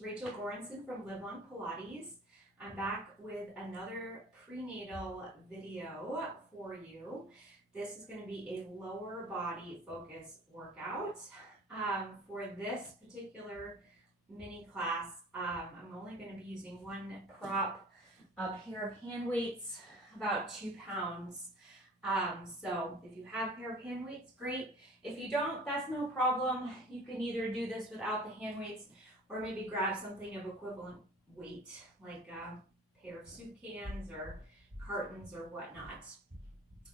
Rachel Goranson from Live Long Pilates. I'm back with another prenatal video for you. This is going to be a lower body focus workout. For this particular mini class, I'm only going to be using one prop, a pair of hand weights, about 2 pounds. So if you have a pair of hand weights, great. If you don't, that's no problem. You can either do this without the hand weights or maybe grab something of equivalent weight, like a pair of soup cans or cartons or whatnot.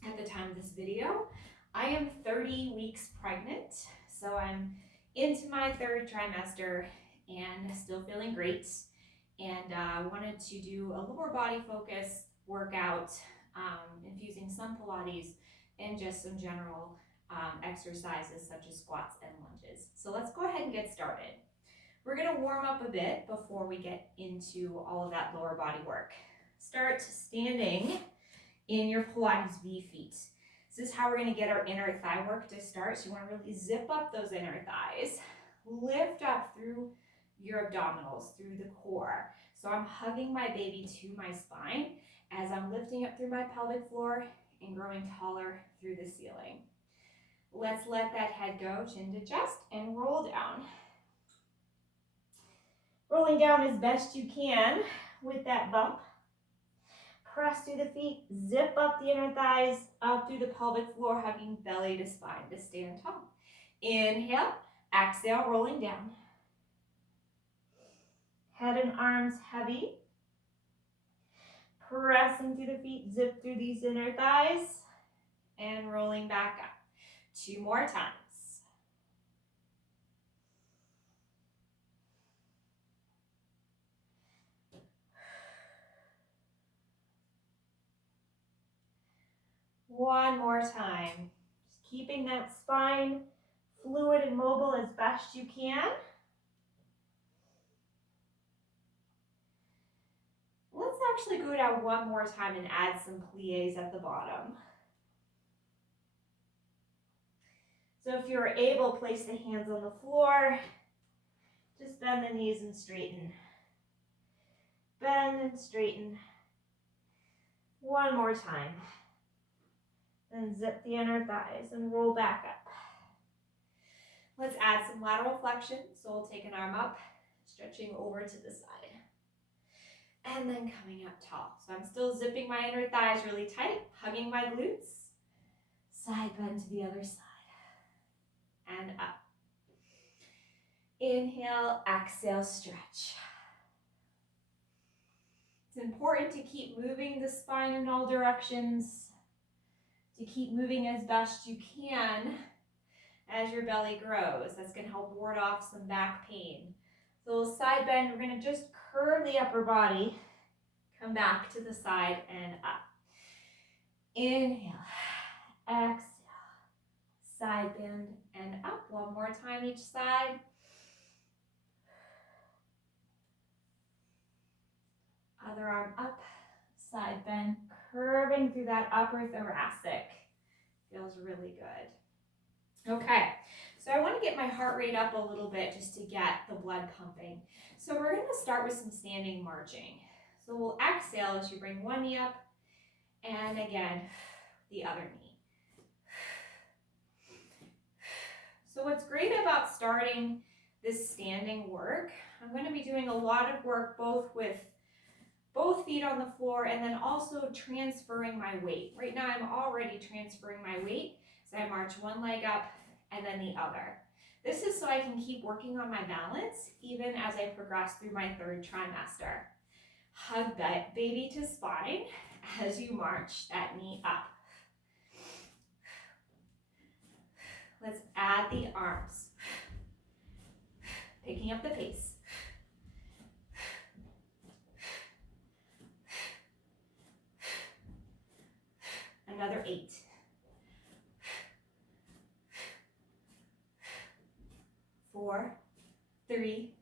At the time of this video, I am 30 weeks pregnant, so I'm into my 3rd trimester and still feeling great. And wanted to do a lower body focus workout, infusing some Pilates and just some general exercises such as squats and lunges. So let's go ahead and get started. We're going to warm up a bit before we get into all of that lower body work. Start standing in your Pilates V feet. This is how we're going to get our inner thigh work to start. So you want to really zip up those inner thighs, lift up through your abdominals, through the core. So I'm hugging my baby to my spine as I'm lifting up through my pelvic floor and growing taller through the ceiling. Let's let that head go, chin to chest, and roll down. Rolling down as best you can with that bump. Press through the feet, zip up the inner thighs, up through the pelvic floor, hugging belly to spine to stand tall. Inhale, exhale, rolling down. Head and arms heavy. Pressing through the feet, zip through these inner thighs, and rolling back up. 2 more times. One more time. Just keeping that spine fluid and mobile as best you can. Let's actually go down one more time and add some pliés at the bottom. So if you're able, place the hands on the floor. Just bend the knees and straighten. Bend and straighten. One more time. Then zip the inner thighs and roll back up. Let's add some lateral flexion. So we'll take an arm up, stretching over to the side. And then coming up tall. So I'm still zipping my inner thighs really tight, hugging my glutes. Side bend to the other side. And up. Inhale, exhale, stretch. It's important to keep moving the spine in all directions, to keep moving as best you can as your belly grows. That's going to help ward off some back pain. So we'll side bend. We're going to just curve the upper body, come back to the side and up. Inhale, exhale, side bend and up. One more time each side. Other arm up, side bend, curving through that upper thoracic. Feels really good. Okay, so I want to get my heart rate up a little bit just to get the blood pumping. So we're going to start with some standing marching. So we'll exhale as you bring one knee up, and again, the other knee. So what's great about starting this standing work, I'm going to be doing a lot of work both with both feet on the floor and then also transferring my weight. Right now I'm already transferring my weight, so I march one leg up and then the other. This is so I can keep working on my balance even as I progress through my 3rd trimester. Hug that baby to spine as you march that knee up. Let's add the arms, picking up the pace. Another 8. 4, 3,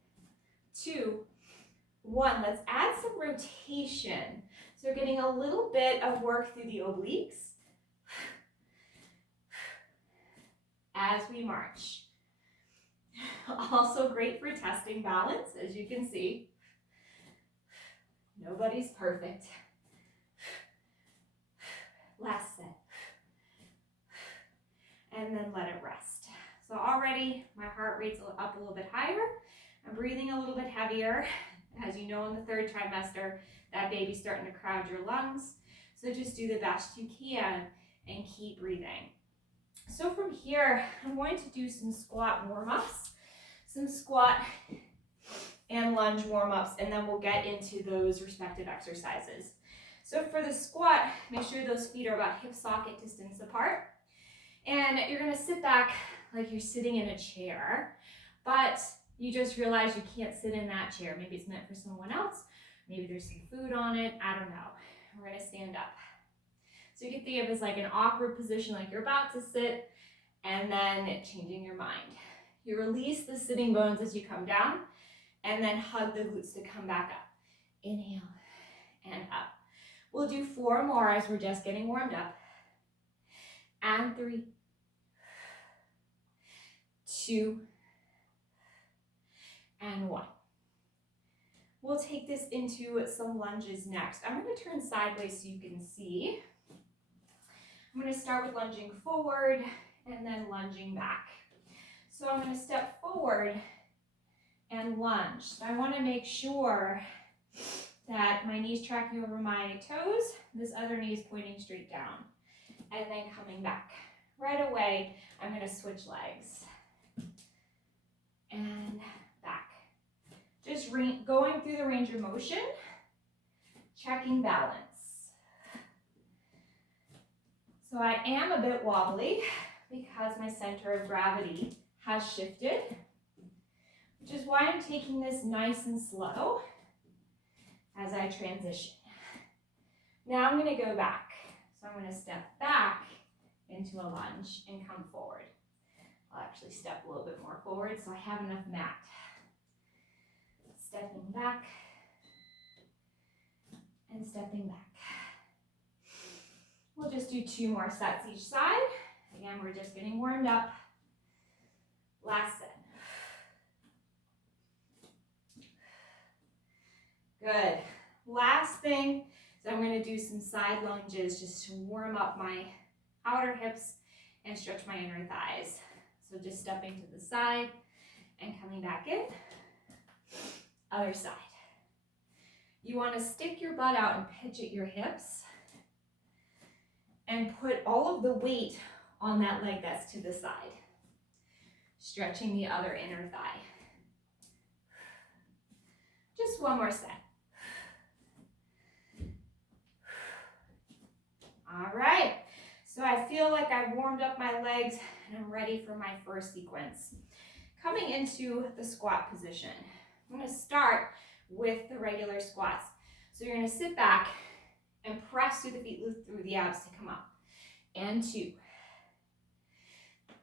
2, 1. Let's add some rotation. So we're getting a little bit of work through the obliques as we march. Also great for testing balance, as you can see. Nobody's perfect. Last set. And then let it rest. So already my heart rate's up a little bit higher. I'm breathing a little bit heavier. As you know, in the third trimester, that baby's starting to crowd your lungs. So just do the best you can and keep breathing. So from here, I'm going to do some squat warm-ups, some squat and lunge warm-ups, and then we'll get into those respective exercises. So for the squat, make sure those feet are about hip socket distance apart. And you're gonna sit back like you're sitting in a chair, but you just realize you can't sit in that chair. Maybe it's meant for someone else. Maybe there's some food on it. I don't know. We're gonna stand up. So you can think of it as like an awkward position, like you're about to sit, and then changing your mind. You release the sitting bones as you come down, and then hug the glutes to come back up. Inhale and up. We'll do 4 more as we're just getting warmed up. And 3, 2, and 1. We'll take this into some lunges next. I'm going to turn sideways so you can see. I'm going to start with lunging forward and then lunging back. So I'm going to step forward and lunge. So I want to make sure that my knee's tracking over my toes, this other knee is pointing straight down, and then coming back. Right away, I'm going to switch legs and back. Just going through the range of motion, checking balance. So I am a bit wobbly because my center of gravity has shifted, which is why I'm taking this nice and slow as I transition. Now I'm going to go back. So I'm going to step back into a lunge and come forward. I'll actually step a little bit more forward so I have enough mat. Stepping back and stepping back. We'll just do 2 more sets each side. Again, we're just getting warmed up. Last set. Good. Last thing is I'm going to do some side lunges just to warm up my outer hips and stretch my inner thighs. So just stepping to the side and coming back in. Other side. You want to stick your butt out and pitch at your hips and put all of the weight on that leg that's to the side. Stretching the other inner thigh. Just 1 more set. All right, so I feel like I've warmed up my legs and I'm ready for my first sequence. Coming into the squat position, I'm going to start with the regular squats. So you're going to sit back and press through the feet, lift through the abs to come up. And 2,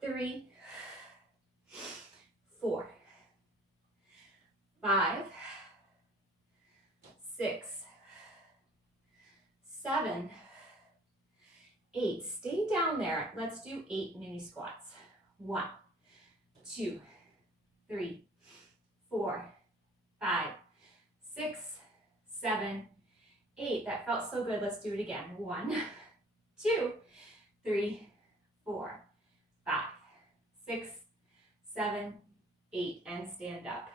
3, 4, 5, 6, 7, 8. Stay down there. Let's do 8 mini squats. 1, 2, 3, 4, 5, 6, 7, 8. That felt so good. Let's do it again. 1, 2, 3, 4, 5, 6, 7, 8, and stand up.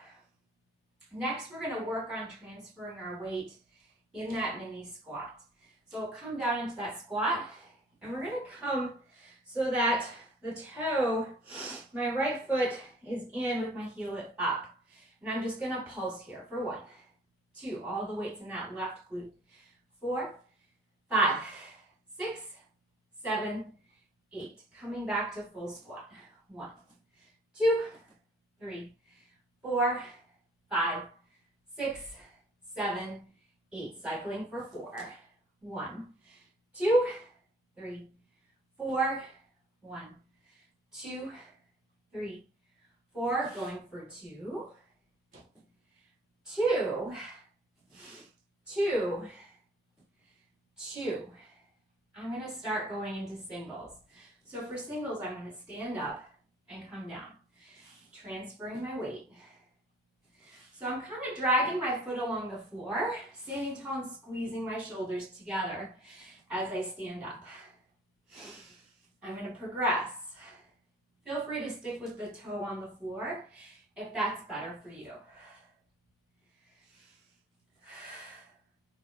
Next, we're going to work on transferring our weight in that mini squat. So we'll come down into that squat, and we're going to come so that the toe, my right foot is in with my heel up. And I'm just going to pulse here for 1, 2, all the weight's in that left glute. 4, 5, 6, 7, 8. Coming back to full squat. 1, 2, 3, 4, 5, 6, 7, 8. Cycling for 4. 1, 2, 3, 4, 1, 2, 3, 4. Going for 2, 2, 2, 2. I'm going to start going into singles. So for singles, I'm going to stand up and come down. transferring my weight. So I'm kind of dragging my foot along the floor, standing tall and squeezing my shoulders together as I stand up. I'm going to progress. Feel free to stick with the toe on the floor if that's better for you.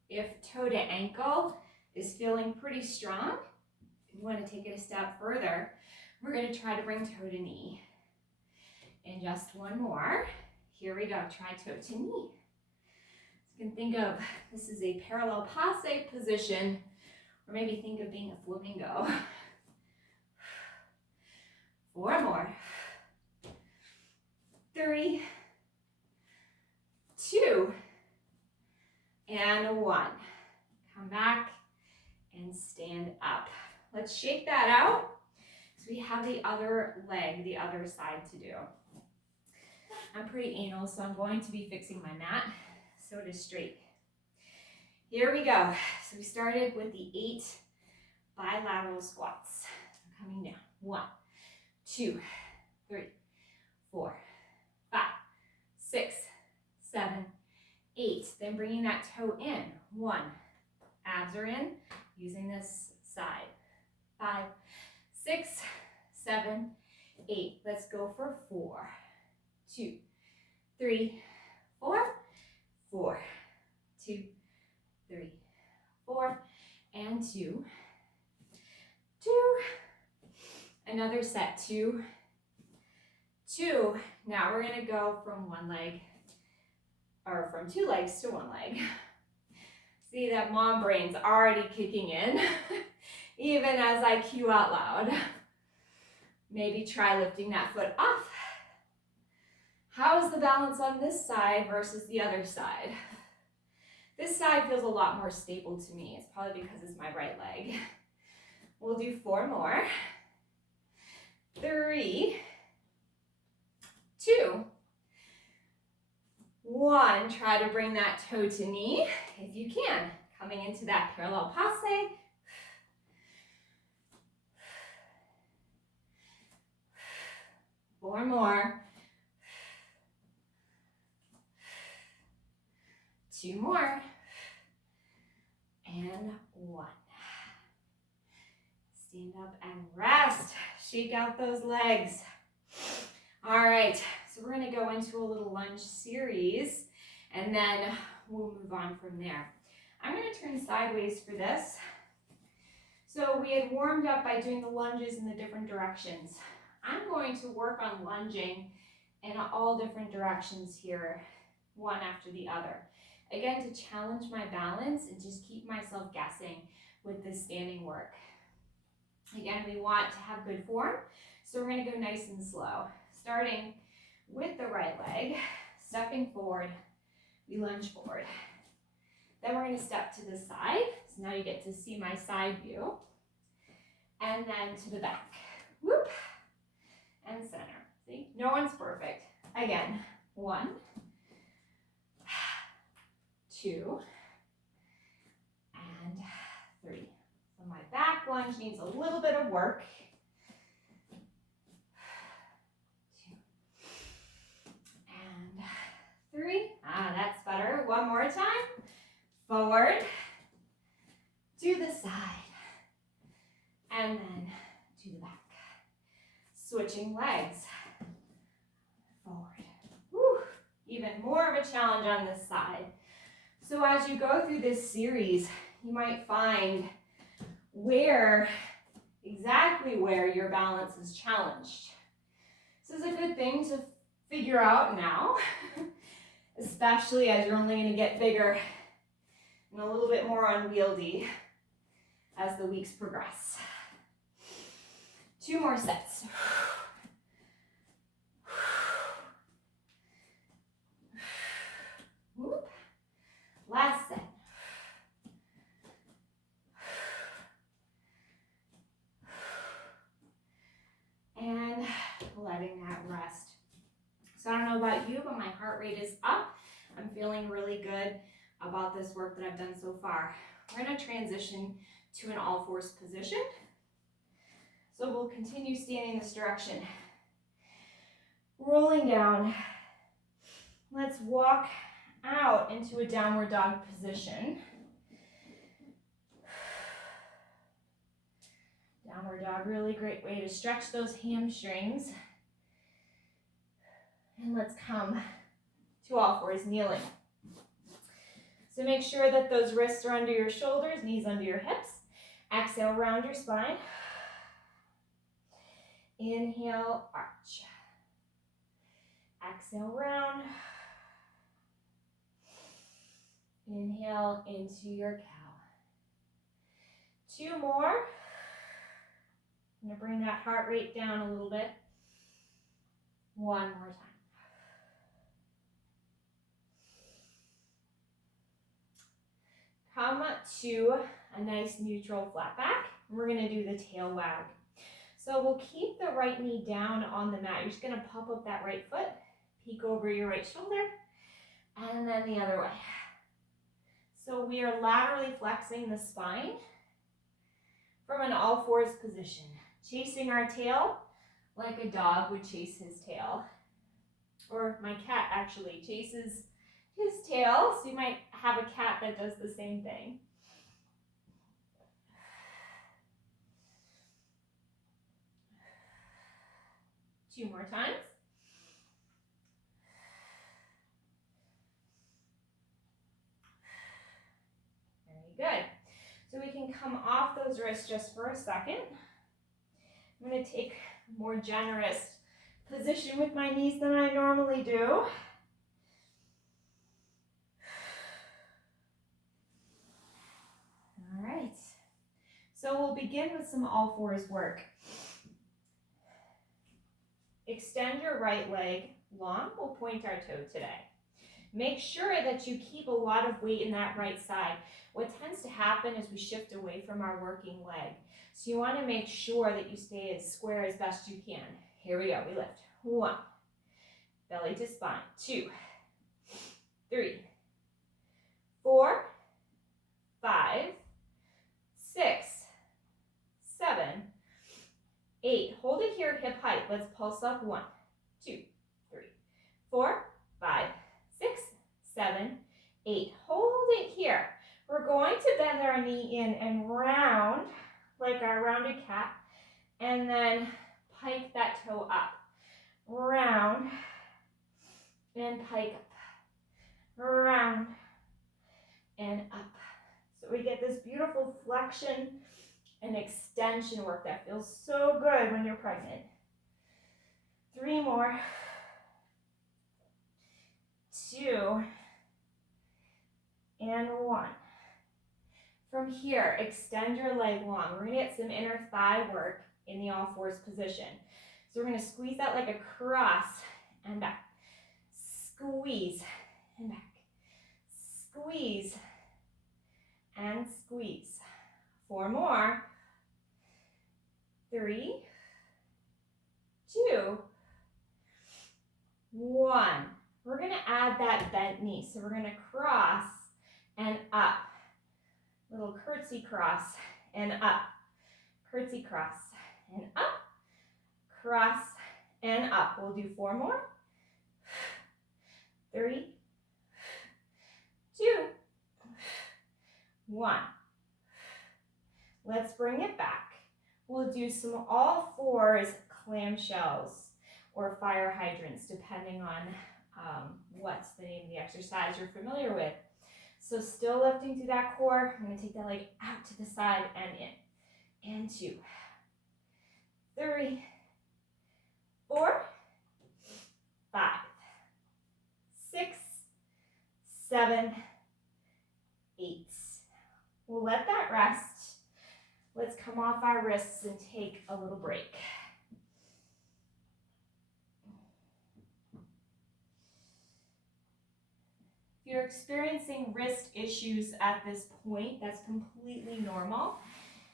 If toe to ankle is feeling pretty strong, if you want to take it a step further, we're going to try to bring toe to knee. And just one more. Here we go, try toe to knee. So you can think of this is a parallel passe position, or maybe think of being a flamingo. 4 more. 3, 2, and 1. Come back and stand up. Let's shake that out. So we have the other leg, the other side to do. I'm pretty anal, so I'm going to be fixing my mat so it is straight. Here we go. So we started with the 8 bilateral squats. I'm coming down. 1, 2, 3, 4, 5, 6, 7, 8. Then bringing that toe in. 1. Abs are in. Using this side. 5, 6, 7, 8. Let's go for 4, 2, 3, 4, 4, 2, 3, 4, and 2, 2. Another set, 2, 2. Now we're going to go from one leg, or from 2 legs to 1 leg. See, that mom brain's already kicking in, even as I cue out loud. Maybe try lifting that foot off. How is the balance on this side versus the other side? This side feels a lot more stable to me. It's probably because it's my right leg. We'll do 4 more. 3, 2, 1. Try to bring that toe to knee if you can. Coming into that parallel passe. Four more. 2 more. And 1. Stand up and rest. Shake out those legs. All right, so we're going to go into a little lunge series, and then we'll move on from there. I'm going to turn sideways for this. So we had warmed up by doing the lunges in the different directions. I'm going to work on lunging in all different directions here, one after the other. Again, to challenge my balance and just keep myself guessing with this standing work. Again, we want to have good form, so we're going to go nice and slow. Starting with the right leg, stepping forward, we lunge forward. Then we're going to step to the side, so now you get to see my side view. And then to the back, whoop, and center. See, no one's perfect. Again, 1, 2, and 3. So my back lunge needs a little bit of work. 2, and 3. That's better. One more time. Forward, to the side, and then to the back. Switching legs. Forward. Whew. Even more of a challenge on this side. So as you go through this series, you might find exactly where your balance is challenged. This is a good thing to figure out now, especially as you're only going to get bigger and a little bit more unwieldy as the weeks progress. 2 more sets. Whoop. Last set. And letting that rest. So I don't know about you, but my heart rate is up. I'm feeling really good about this work that I've done so far. We're going to transition to an all-fours position. So we'll continue standing this direction. Rolling down. Let's walk out into a downward dog position. Downward dog, really great way to stretch those hamstrings. And let's come to all fours, kneeling. So make sure that those wrists are under your shoulders, knees under your hips. Exhale, round your spine. Inhale, arch. Exhale, round. Inhale into your cow. 2 more. I'm going to bring that heart rate down a little bit. 1 more time. Come to a nice neutral flat back. We're going to do the tail wag. So we'll keep the right knee down on the mat. You're just going to pop up that right foot, peek over your right shoulder, and then the other way. So we are laterally flexing the spine from an all fours position, chasing our tail like a dog would chase his tail. Or my cat actually chases his tail, so you might have a cat that does the same thing. Two more times. Very good. So we can come off those wrists just for a second. I'm going to take a more generous position with my knees than I normally do. All right. So we'll begin with some all fours work. Extend your right leg long. We'll point our toe today. Make sure that you keep a lot of weight in that right side. What tends to happen is we shift away from our working leg. So you want to make sure that you stay as square as best you can. Here we go. We lift. 1. Belly to spine. 2. 3. 4. 5. 6. 7. 8. Hold it here, hip height. Let's pulse up. 1, 2, 3, 4, 5, 6, 7, 8. Hold it here. We're going to bend our knee in and round like our rounded cat, and then pike that toe up. Round and pike up. Round and up. So we get this beautiful flexion and extension work that feels so good when you're pregnant. 3 more. 2 and 1. From here, extend your leg long. We're going to get some inner thigh work in the all fours position. So we're going to squeeze that leg across and back. Squeeze and back. Squeeze and squeeze. 4 more. 3, 2, 1. We're going to add that bent knee. So we're going to cross and up. Little curtsy cross and up. Curtsy cross and up. Cross and up. We'll do 4 more. 3, 2, 1. Let's bring it back. We'll do some all fours clamshells or fire hydrants, depending on what's the name of the exercise you're familiar with. So still lifting through that core. I'm going to take that leg out to the side and in. And 2, 3, 4, 5, 6, 7, 8. We'll let that rest. Let's come off our wrists and take a little break. If you're experiencing wrist issues at this point, that's completely normal.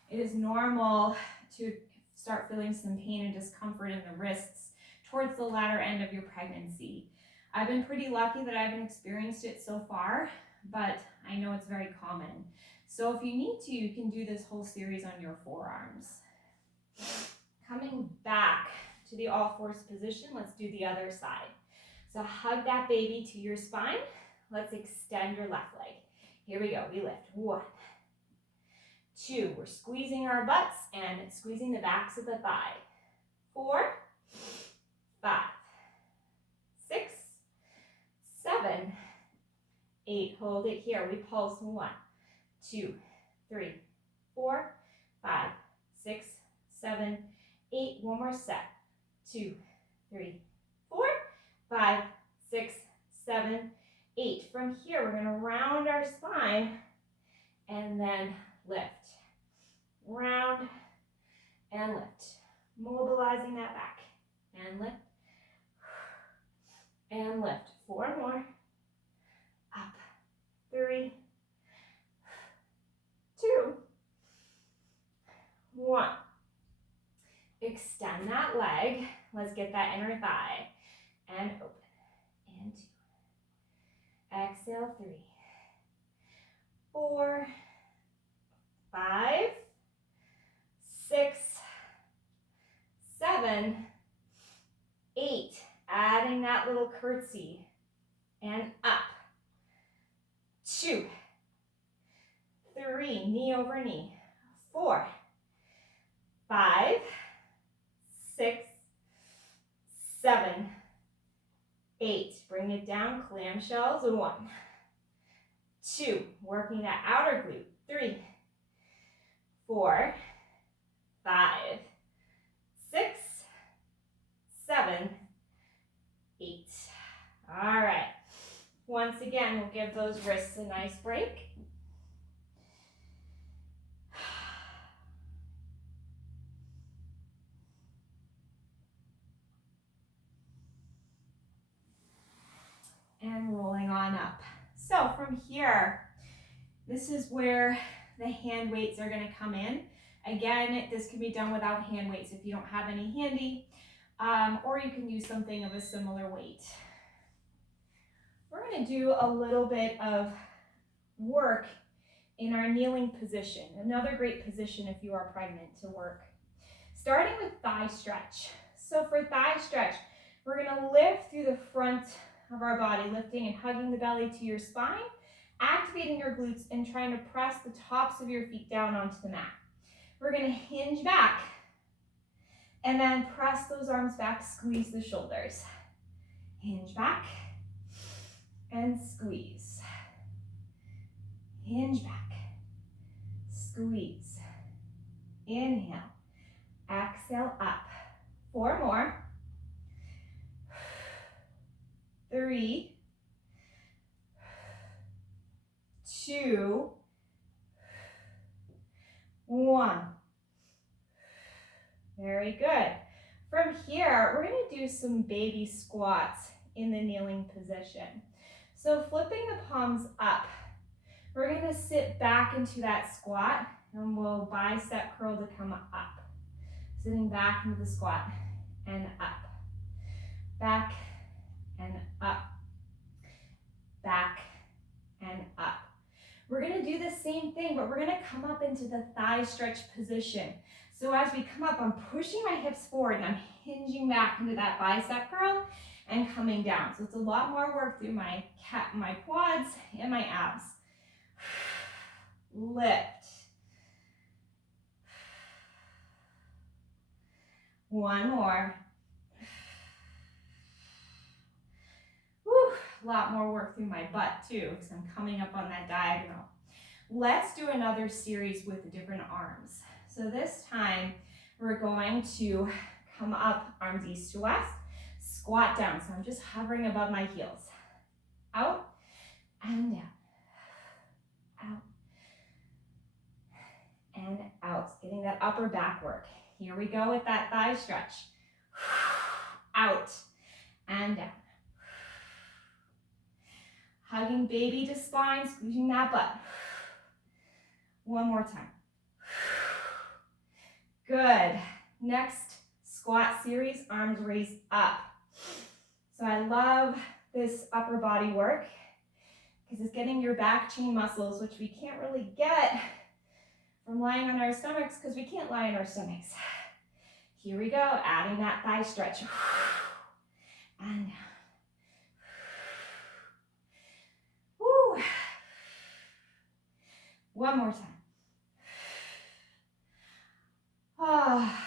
It is normal to start feeling some pain and discomfort in the wrists towards the latter end of your pregnancy. I've been pretty lucky that I haven't experienced it so far, but I know it's very common. So if you need to, you can do this whole series on your forearms. Coming back to the all fours position. Let's do the other side. So hug that baby to your spine. Let's extend your left leg. Here we go. We lift. 1, 2. We're squeezing our butts and squeezing the backs of the thigh. 4, 5, 6, 7, 8. Hold it here. We pulse. 1, 2, 3, 4, 5, 6, 7, 8. One more set. 2, 3, 4, 5, 6, 7, 8. From here, we're going to round our spine and then lift. Round and lift. Mobilizing that back. And lift. And lift. 4 more. Up. 3, 2, 1. Extend that leg. Let's get that inner thigh. And open. And 2. Exhale. 3, 4, 5, 6, 7, 8. Adding that little curtsy. And up. 2, 3. Knee over knee. 4, 5, 6, 7, 8. Bring it down. Clamshells. 1, 2. Working that outer glute. 3, 4, 5, 6, 7, 8. All right. Once again, we'll give those wrists a nice break. And rolling on up. So from here, this is where the hand weights are going to come in. Again, this can be done without hand weights if you don't have any handy, or you can use something of a similar weight. We're going to do a little bit of work in our kneeling position. Another great position if you are pregnant to work. Starting with thigh stretch. So for thigh stretch, we're going to lift through the front of our body, lifting and hugging the belly to your spine, activating your glutes and trying to press the tops of your feet down onto the mat. We're going to hinge back and then press those arms back, squeeze the shoulders. Hinge back and squeeze. Hinge back, squeeze. Inhale, exhale up. 4 more. 3, 2, 1. Very good. From here, we're going to do some baby squats in the kneeling position. So flipping the palms up, we're going to sit back into that squat and we'll bicep curl to come up. Sitting back into the squat and up. Back and up. Back and up. We're going to do the same thing, but we're going to come up into the thigh stretch position. So as we come up, I'm pushing my hips forward and I'm hinging back into that bicep curl and coming down. So it's a lot more work through my quads and my abs. Lift. 1 more. Whew, a lot more work through my butt too, because I'm coming up on that diagonal. Let's do another series with the different arms. So this time we're going to come up, arms east to west, squat down. So I'm just hovering above my heels. Out and down. Out and out. Getting that upper back work. Here we go with that thigh stretch. Out and down. Hugging baby to spine, squeezing that butt. 1 more time. Good. Next squat series, arms raised up. So I love this upper body work because it's getting your back chain muscles, which we can't really get from lying on our stomachs because we can't lie on our stomachs. Here we go, adding that thigh stretch. And woo. One more time. Ah.